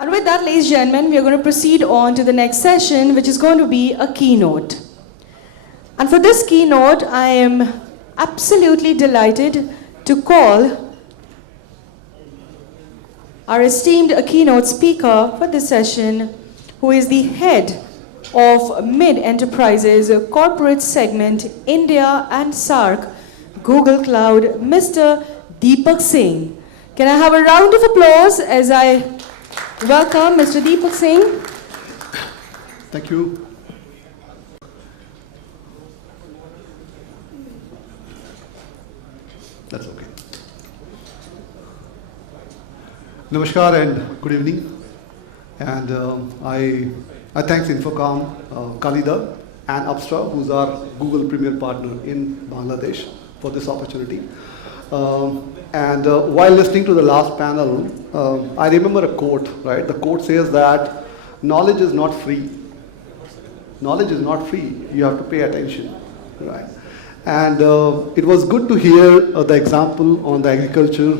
And with that, ladies and gentlemen, we are going to proceed on to the next session, which is going to be a keynote. And for this keynote, I am absolutely delighted to call our esteemed keynote speaker for this session, who is the head of Mid Enterprises Corporate Segment, India and SAARC, Google Cloud, Mr. Deepak Singh. Can I have a round of applause as I welcome Mr. Deepak Singh? Thank you. That's okay. Namaskar and good evening. And I thank Infocom, Khalida and Upstra, who's our Google Premier Partner in Bangladesh, for this opportunity. While listening to the last panel, I remember a quote, right? The quote says that knowledge is not free. Knowledge is not free. You have to pay attention, right? And it was good to hear the example on the agriculture,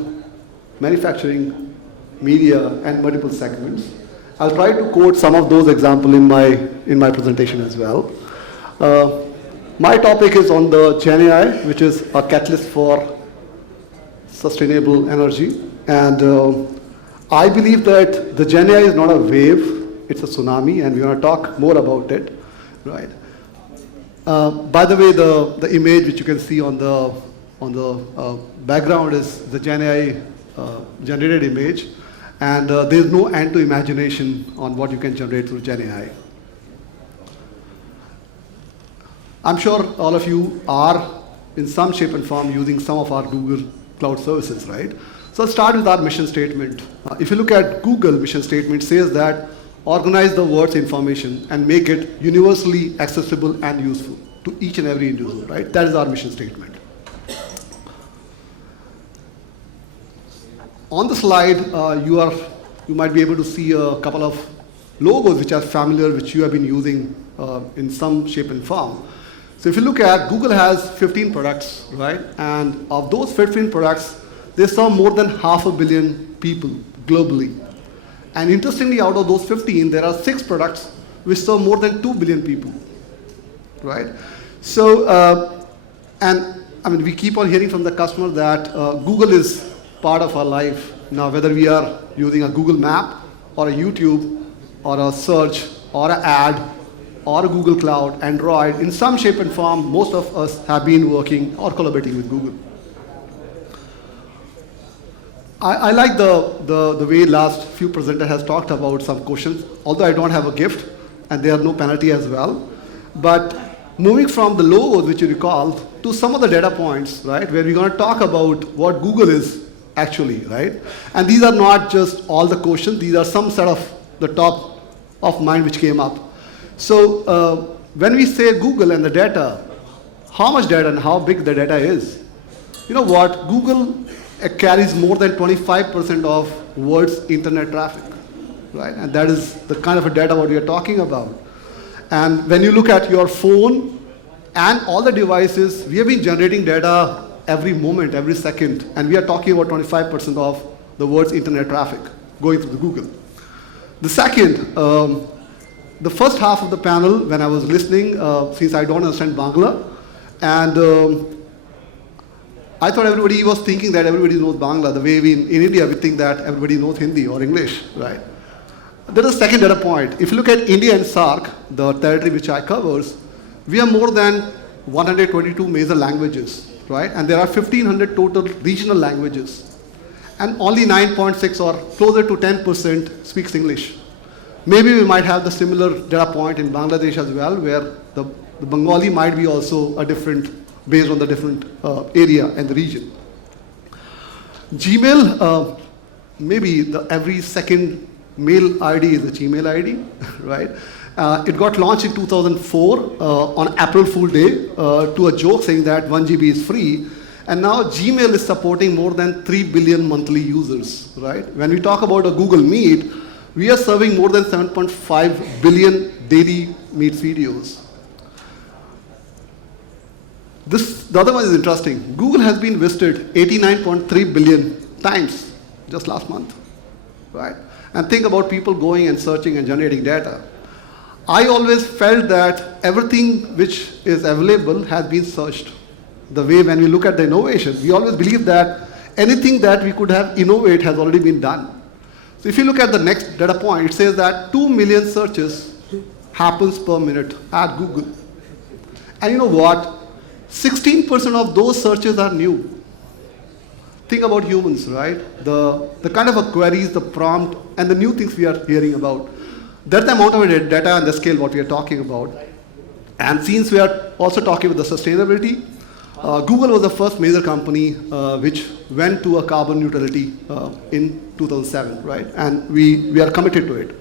manufacturing, media, and multiple segments. I'll try to quote some of those examples in my presentation as well. My topic is on the GenAI, which is a catalyst for sustainable energy. And I believe that the GenAI is not a wave, it's a tsunami, and we're going to talk more about it, right? By the way, the image which you can see on the background is the GenAI generated image, and there's no end to imagination on what you can generate through GenAI. I'm sure all of you are in some shape and form using some of our Google Cloud services, right? So let's start with our mission statement. If you look at Google mission statement, it says that organize the world's information and make it universally accessible and useful to each and every individual, right? That is our mission statement. On the slide, you might be able to see a couple of logos which are familiar, which you have been using in some shape and form. So if you look at, Google has 15 products, right? And of those 15 products, they serve more than 500 million people globally. And interestingly, out of those 15, there are 6 products which serve more than 2 billion people, right? So, and I mean, we keep on hearing from the customer that Google is part of our life. Now, whether we are using a Google Map or a YouTube or a search or an ad or a Google Cloud, Android, in some shape and form, most of us have been working or collaborating with Google. I like the way last few presenters has talked about some questions, although I don't have a gift and there are no penalty as well. But moving from the logos, which you recall, to some of the data points, right, where we're going to talk about what Google is actually, right? And these are not just all the questions, these are some set of the top of mind which came up. So when we say Google and the data, how much data and how big the data is? You know what? Google carries more than 25% of world's internet traffic, right? And that is the kind of a data what we are talking about. And when you look at your phone and all the devices, we have been generating data every moment, every second, and we are talking about 25% of the world's internet traffic going through the Google. The second, the first half of the panel, when I was listening, since I don't understand Bangla, and I thought everybody was thinking that everybody knows Bangla, the way in India we think that everybody knows Hindi or English, right? There is a second data point. If you look at India and SAARC, the territory which I covers, we have more than 122 major languages, right? And there are 1,500 total regional languages. And only 9.6 or closer to 10% speaks English. Maybe we might have the similar data point in Bangladesh as well, where the Bengali might be also a different, based on the different area and the region. Gmail, maybe every second mail ID is a Gmail ID, right? It got launched in 2004 on April Fool Day to a joke saying that 1 GB is free. And now Gmail is supporting more than 3 billion monthly users, right? When we talk about a Google Meet, we are serving more than 7.5 billion daily Meets videos. The other one is interesting. Google has been visited 89.3 billion times just last month. right? And think about people going and searching and generating data. I always felt that everything which is available has been searched. The way when we look at the innovation, we always believe that anything that we could have innovate has already been done. So if you look at the next data point, it says that 2 million searches happens per minute at Google. And you know what? 16% of those searches are new. Think about humans, right? The kind of queries, the prompt, and the new things we are hearing about. That's the amount of data and the scale what we are talking about. And since we are also talking about the sustainability, Google was the first major company which went to a carbon neutrality in 2007, right? And we are committed to it.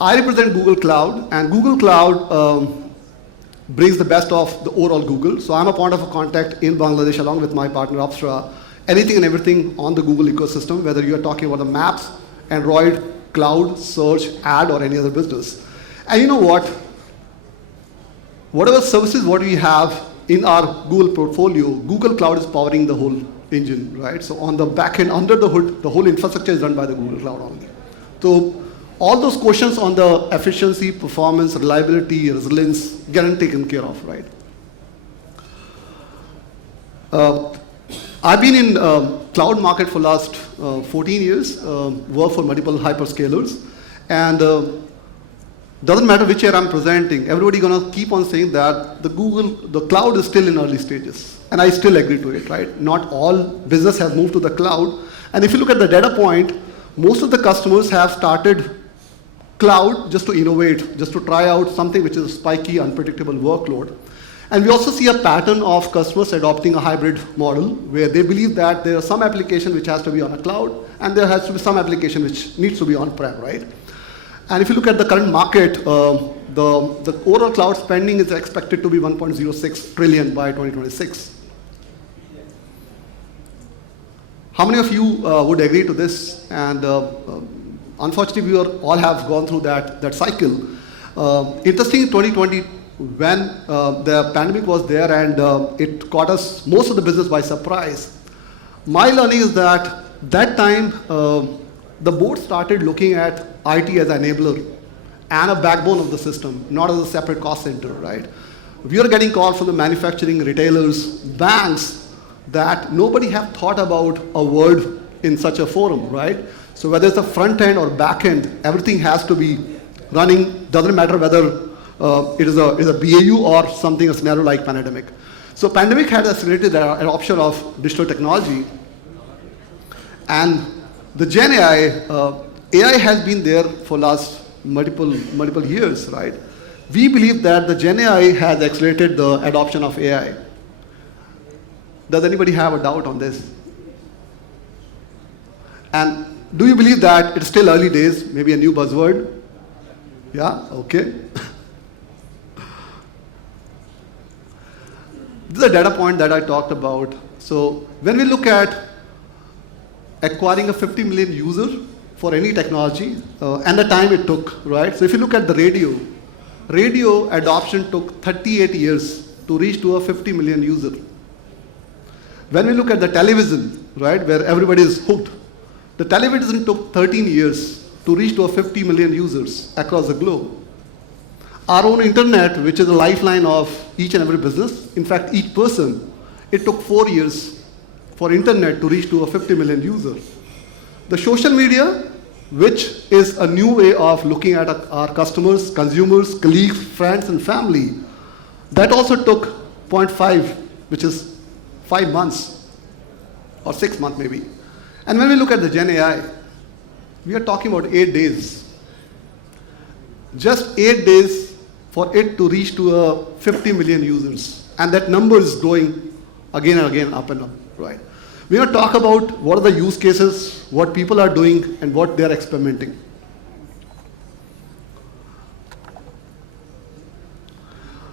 I represent Google Cloud, and Google Cloud brings the best of the overall Google. So I'm a point of contact in Bangladesh along with my partner Apsara, anything and everything on the Google ecosystem, whether you're talking about the maps, Android, cloud, search, ad, or any other business. And you know what? Whatever services what we have in our Google portfolio, Google Cloud is powering the whole engine, right? So on the back end, under the hood, the whole infrastructure is run by the Google Cloud only. So all those questions on the efficiency, performance, reliability, resilience, getting taken care of, right? I've been in cloud market for last 14 years, work for multiple hyperscalers, and doesn't matter which year I'm presenting, everybody gonna keep on saying that the cloud is still in early stages, and I still agree to it, right? Not all business has moved to the cloud, and if you look at the data point, most of the customers have started cloud just to innovate, just to try out something which is a spiky, unpredictable workload. And we also see a pattern of customers adopting a hybrid model where they believe that there are some application which has to be on a cloud and there has to be some application which needs to be on-prem, right? And if you look at the current market, the overall cloud spending is expected to be 1.06 trillion by 2026. How many of you would agree to this? And unfortunately, we all have gone through that cycle. Interesting, in 2020, when the pandemic was there and it caught us, most of the business by surprise. My learning is that time, the board started looking at IT as an enabler and a backbone of the system, not as a separate cost center, right? We are getting calls from the manufacturing, retailers, banks, that nobody have thought about a word in such a forum, right? So whether it's a front end or back end, everything has to be running, doesn't matter whether it is a BAU or something, a scenario like pandemic. So pandemic had accelerated the adoption of digital technology, and the Gen AI, AI has been there for last multiple years, right? We believe that the Gen AI has accelerated the adoption of AI. Does anybody have a doubt on this? And do you believe that it's still early days, maybe a new buzzword? Yeah, okay. This is a data point that I talked about. So when we look at acquiring a 50 million user for any technology, and the time it took, right? So if you look at the radio adoption took 38 years to reach to a 50 million user. When we look at the television, right, where everybody is hooked, the television took 13 years to reach to a 50 million users across the globe. Our own internet, which is the lifeline of each and every business, in fact, each person, it took 4 years for internet to reach to a 50 million user. The social media, which is a new way of looking at our customers, consumers, colleagues, friends, and family, that also took 0.5, which is 5 months, or 6 months maybe. And when we look at the Gen AI, we are talking about 8 days. Just 8 days for it to reach to a 50 million users. And that number is growing again and again, up and up, right? We're going to talk about what are the use cases, what people are doing, and what they're experimenting.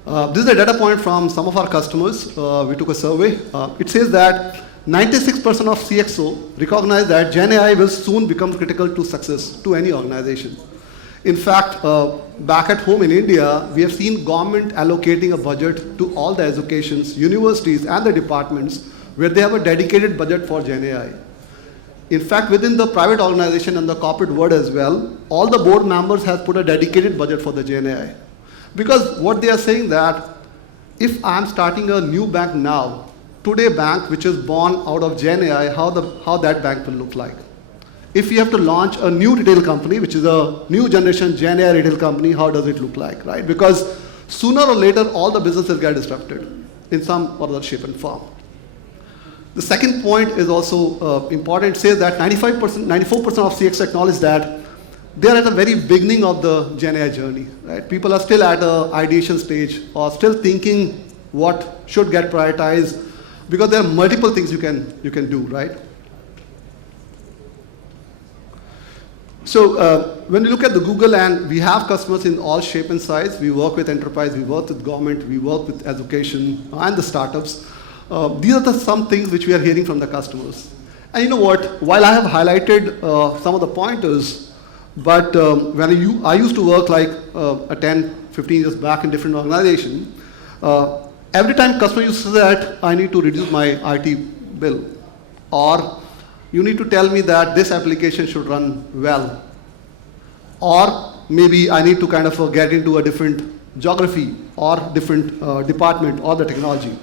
This is a data point from some of our customers. We took a survey. It says that 96% of CXO recognize that Gen AI will soon become critical to success to any organization. In fact, back at home in India, we have seen government allocating a budget to all the educations, universities, and the departments where they have a dedicated budget for Gen AI. In fact, within the private organization and the corporate world as well, all the board members have put a dedicated budget for the Gen AI. Because what they are saying that if I'm starting a new bank now, today bank which is born out of Gen AI, how that bank will look like. If we have to launch a new retail company, which is a new generation Gen AI retail company, how does it look like, right? Because sooner or later, all the businesses get disrupted in some or other shape and form. The second point is also important. It says that 94% of CX acknowledge that they are at the very beginning of the Gen AI journey. Right? People are still at the ideation stage or still thinking what should get prioritized because there are multiple things you can do, right? So when you look at the Google, and we have customers in all shape and size. We work with enterprise, we work with government, we work with education and the startups. These are some things which we are hearing from the customers. And you know what? While I have highlighted some of the pointers, but when I used to work like 10, 15 years back in different organizations, every time customer used to say that I need to reduce my IT bill, or you need to tell me that this application should run well, or maybe I need to kind of get into a different geography or different department or the technology.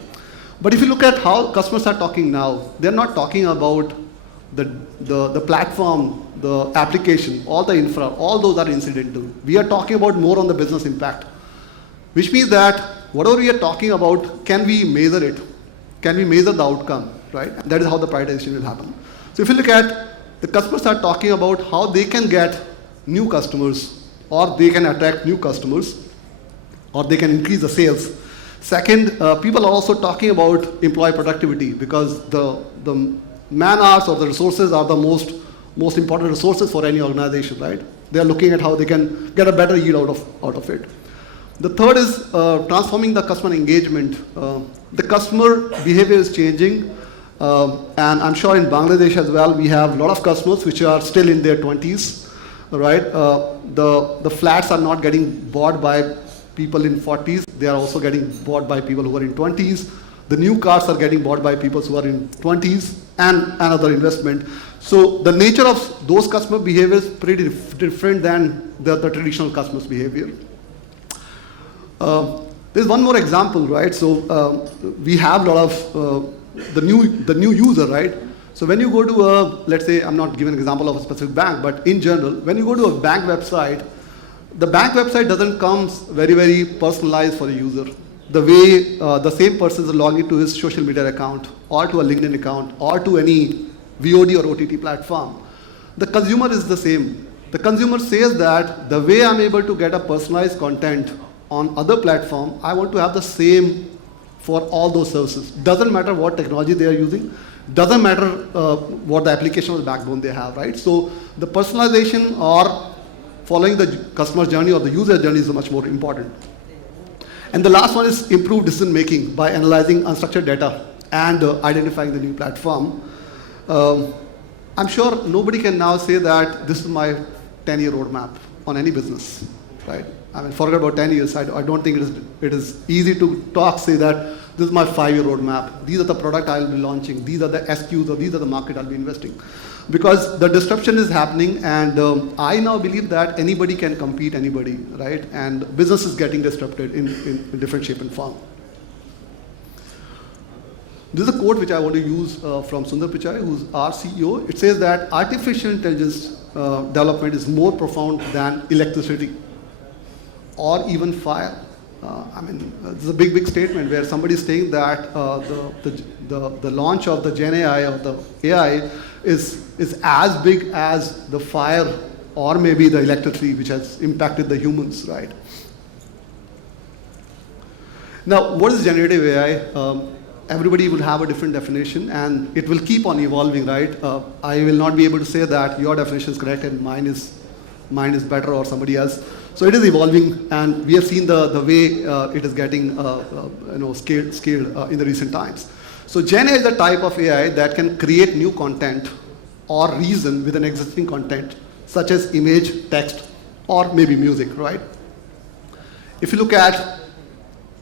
But if you look at how customers are talking now, they're not talking about the platform, the application, all the infra, all those are incidental. We are talking about more on the business impact, which means that whatever we are talking about, can we measure it? Can we measure the outcome, right? And that is how the prioritization will happen. So if you look at the customers are talking about how they can get new customers, or they can attract new customers, or they can increase the sales. Second, people are also talking about employee productivity because the man hours or the resources are the most important resources for any organization, right? They are looking at how they can get a better yield out of it. The third is transforming the customer engagement. The customer behavior is changing, and I'm sure in Bangladesh as well, we have a lot of customers which are still in their 20s, right? The flats are not getting bought by people in 40s, they are also getting bought by people who are in 20s. The new cars are getting bought by people who are in 20s and another investment. So the nature of those customer behavior is pretty different than the traditional customer's behavior. There's one more example, right? So we have a lot of the new user, right? So when you go to let's say, I'm not giving an example of a specific bank, but in general, when you go to a bank website, the bank website doesn't come very, very personalized for the user. The way the same person is logging to his social media account, or to a LinkedIn account, or to any VOD or OTT platform, the consumer is the same. The consumer says that the way I'm able to get a personalized content on other platform, I want to have the same for all those services. Doesn't matter what technology they are using, doesn't matter what the application or the backbone they have, right? So the personalization or following the customer journey or the user journey is much more important. And the last one is improved decision making by analyzing unstructured data and identifying the new platform. I'm sure nobody can now say that this is my 10-year roadmap on any business, right? I mean, forget about 10 years. I don't think it is easy to say that this is my 5-year roadmap. These are the product I'll be launching. These are the SQs, or these are the market I'll be investing. Because the disruption is happening, and I now believe that anybody can compete anybody, right? And business is getting disrupted in different shape and form. This is a quote which I want to use from Sundar Pichai, who's our CEO. It says that artificial intelligence development is more profound than electricity or even fire. I mean, this is a big statement where somebody is saying that the launch of the Gen AI or the AI is as big as the fire or maybe the electricity which has impacted the humans, right? Now, what is generative AI? Everybody will have a different definition, and it will keep on evolving, right? I will not be able to say that your definition is correct and mine is better or somebody else. So it is evolving, and we have seen the way it is getting scaled in the recent times. So Gen AI is the type of AI that can create new content or reason with an existing content, such as image, text, or maybe music, right? If you look at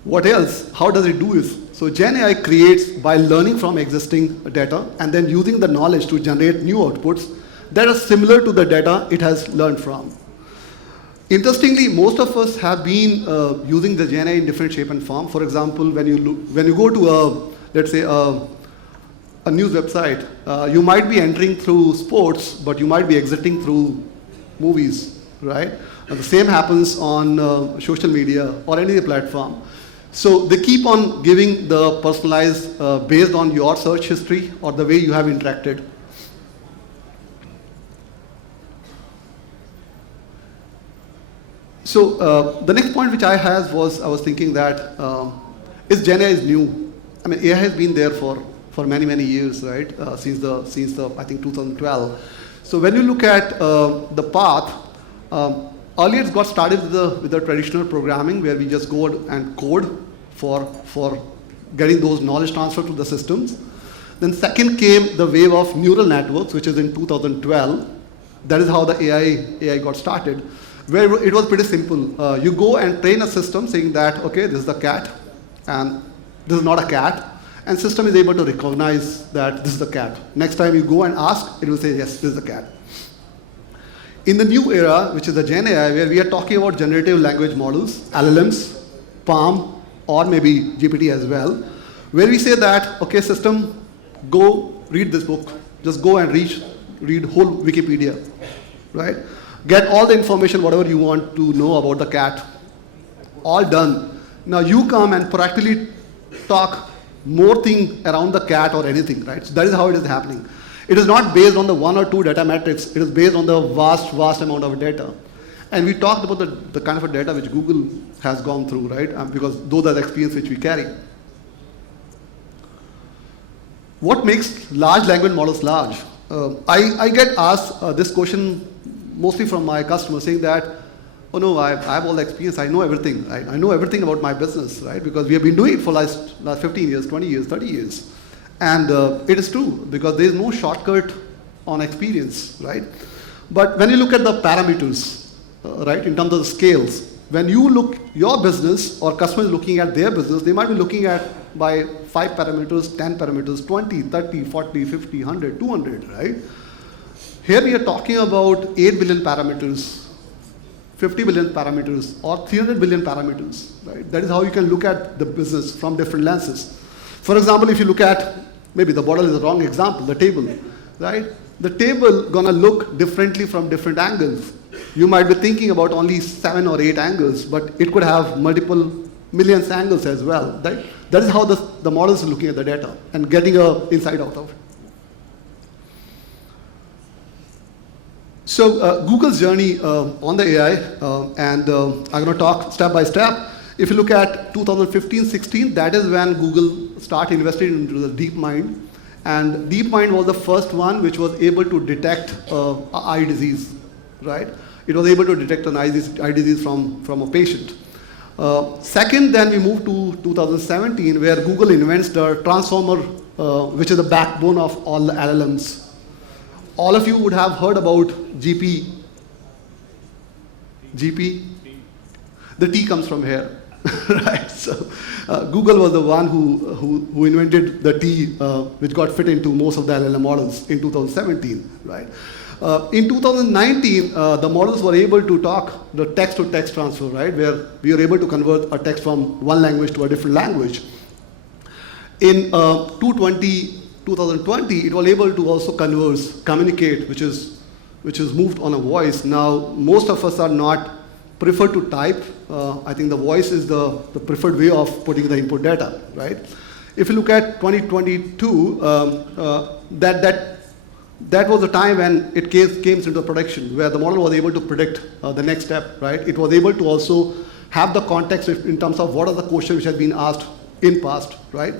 what else, how does it do is, So Gen AI creates by learning from existing data and then using the knowledge to generate new outputs that are similar to the data it has learned from. Interestingly, most of us have been using the Gen AI in different shape and form. For example, when you go to let's say a news website, you might be entering through sports, but you might be exiting through movies, right? And the same happens on social media or any platform. So they keep on giving the personalized based on your search history or the way you have interacted. So the next point which I had was I was thinking that is Gen AI is new. I mean, AI has been there for many years, right? Since the I think 2012. So when you look at the path, earlier it got started with the traditional programming where we just go and code for getting those knowledge transfer to the systems. Then second came the wave of neural networks, which is in 2012. That is how the AI got started, where it was pretty simple. You go and train a system saying that, okay, this is the cat, and this is not a cat, and system is able to recognize that this is the cat. Next time you go and ask, it will say, yes, this is the cat. In the new era, which is the Gen AI, where we are talking about generative language models, LLMs, PaLM, or maybe GPT as well, where we say that, okay, system, go read this book. Just go and read whole Wikipedia, right? Get all the information, whatever you want to know about the cat. All done. Now you come and practically talk more thing around the cat or anything, right? So that is how it is happening. It is not based on the one or two data metrics. It is based on the vast amount of data. And we talked about the kind of data which Google has gone through, right? Because those are the experience which we carry. What makes large language models large? I get asked this question mostly from my customers saying that, oh no, I have all the experience, I know everything, right? I know everything about my business, right? Because we have been doing it for last 15 years, 20 years, 30 years. And it is true, because there is no shortcut on experience, right? But when you look at the parameters, right, in terms of the scales, when you look your business or customers looking at their business, they might be looking at by 5 parameters, 10 parameters, 20, 30, 40, 50, 100, 200, right? Here we are talking about 8 billion parameters, 50 billion parameters, or 300 billion parameters, right? That is how you can look at the business from different lenses. For example, if you look at, maybe the bottle is the wrong example, the table, right? The table gonna look differently from different angles. You might be thinking about only 7 or 8 angles, but it could have multiple millions angles as well, right? That is how the model is looking at the data and getting an insight out of it. So Google's journey on the AI, and I'm going to talk step by step. If you look at 2015-16, that is when Google started investing into the DeepMind. And DeepMind was the first one which was able to detect eye disease, right? It was able to detect an eye disease from a patient. Second, then we moved to 2017, where Google invents the transformer, which is the backbone of all the LLMs. All of you would have heard about GP. GP? The T comes from here, right? So Google was the one who invented the T, which got fit into most of the LLM models in 2017, right? In 2019, the models were able to talk the text-to-text transfer, right? Where we were able to convert a text from one language to a different language. In 2020, it was able to also converse, communicate, which is moved on a voice. Now, most of us are not preferred to type. I think the voice is the preferred way of putting the input data, right? If you look at 2022, that was the time when it came into production, where the model was able to predict the next step, right? It was able to also have the context in terms of what are the questions which had been asked in past, right?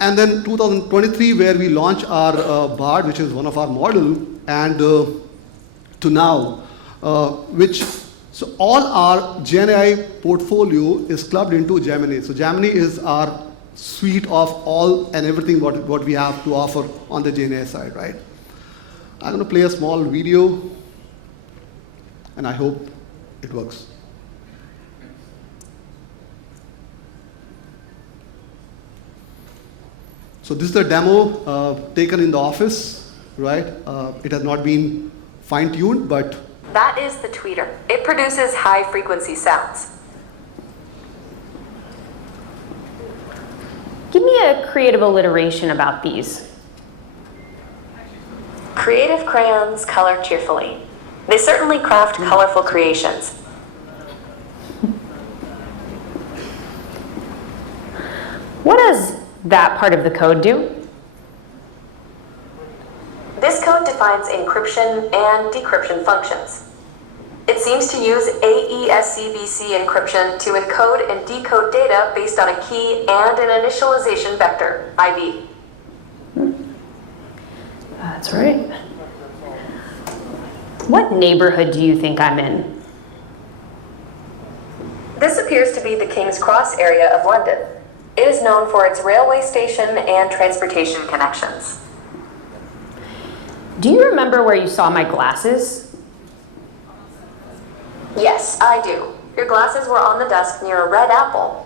And then 2023, where we launched our BARD, which is one of our model, and to now, so all our Gen AI portfolio is clubbed into Gemini. So Gemini is our suite of all and everything what we have to offer on the Gen AI side, right? I'm going to play a small video, and I hope it works. So this is the demo taken in the office, right? It has not been fine-tuned, but... That is the tweeter. It produces high-frequency sounds. Give me a creative alliteration about these. Creative crayons color cheerfully. They certainly craft colorful creations. What does that part of the code do? This code defines encryption and decryption functions. It seems to use AES-CVC encryption to encode and decode data based on a key and an initialization vector, IV. That's right. What neighborhood do you think I'm in? This appears to be the King's Cross area of London. It is known for its railway station and transportation connections. Do you remember where you saw my glasses? Yes, I do. Your glasses were on the desk near a red apple.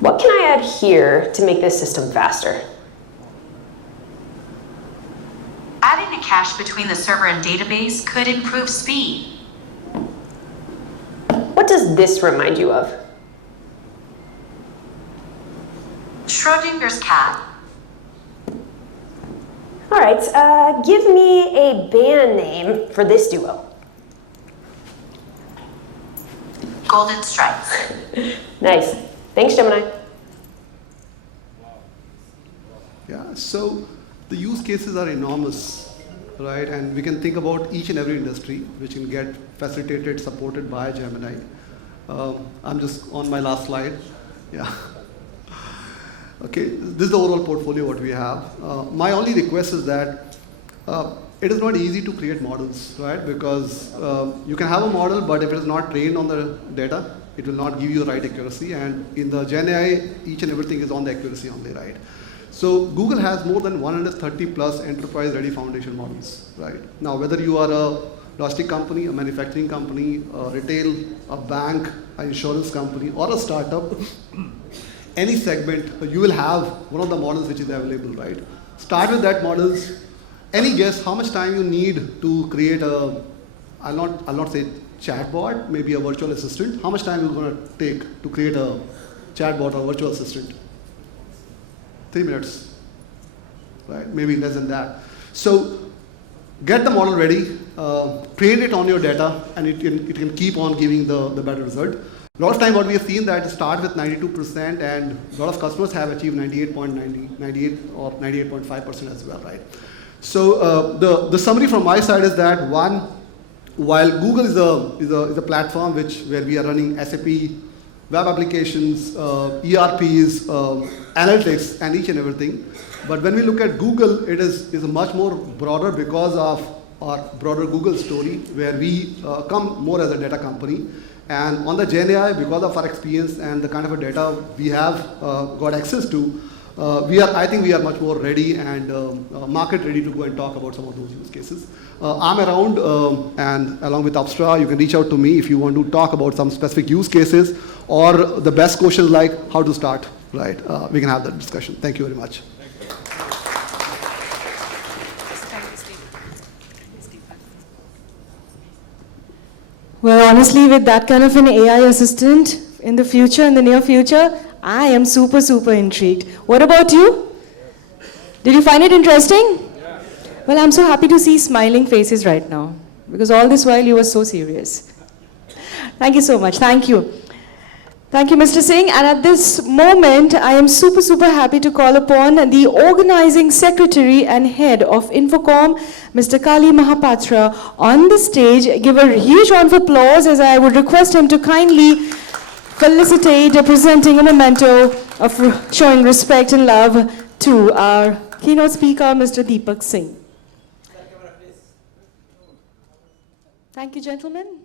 What can I add here to make this system faster? Adding a cache between the server and database could improve speed. What does this remind you of? Schrodinger's cat. All right, give me a band name for this duo. Golden Stripes. Nice. Thanks, Gemini. Yeah, so the use cases are enormous, right? And we can think about each and every industry which can get facilitated, supported by Gemini. I'm just on my last slide. Yeah. Okay, this is the overall portfolio what we have. My only request is that it is not easy to create models, right? Because you can have a model, but if it is not trained on the data, it will not give you the right accuracy. And in the Gen AI, each and everything is on the accuracy only, right? So Google has more than 130 plus enterprise-ready foundation models, right? Now, whether you are a logistic company, a manufacturing company, a retail, a bank, an insurance company, or a startup, any segment, you will have one of the models which is available, right? Start with that models. Any guess how much time you need to create a, I'll not say chatbot, maybe a virtual assistant. How much time is it going to take to create a chatbot or virtual assistant? 3 minutes, right? Maybe less than that. So get the model ready, train it on your data, and it can keep on giving the better result. A lot of time what we have seen that start with 92% and a lot of customers have achieved 98.90, 98 or 98.5% as well, right? So the summary from my side is that one, while Google is a platform where we are running SAP, web applications, ERPs, analytics, and each and everything. But when we look at Google, it is a much more broader because of our broader Google story, where we come more as a data company. And on the Gen AI, because of our experience and the kind of a data we have got access to, I think we are much more ready and market ready to go and talk about some of those use cases. I'm around, and along with Apstra, you can reach out to me if you want to talk about some specific use cases or the best questions like how to start, right? We can have that discussion. Thank you very much. Well, honestly, with that kind of an AI assistant in the future, in the near future, I am super, super intrigued. What about you? Did you find it interesting? Yeah. Well, I'm so happy to see smiling faces right now, because all this while you were so serious. Thank you so much. Thank you. Thank you, Mr. Singh. And at this moment, I am super, super happy to call upon the organizing secretary and head of Infocom, Mr. Kali Mahapatra, on the stage. Give a huge round of applause as I would request him to kindly felicitate presenting a memento of showing respect and love to our keynote speaker, Mr. Deepak Singh. Thank you, gentlemen.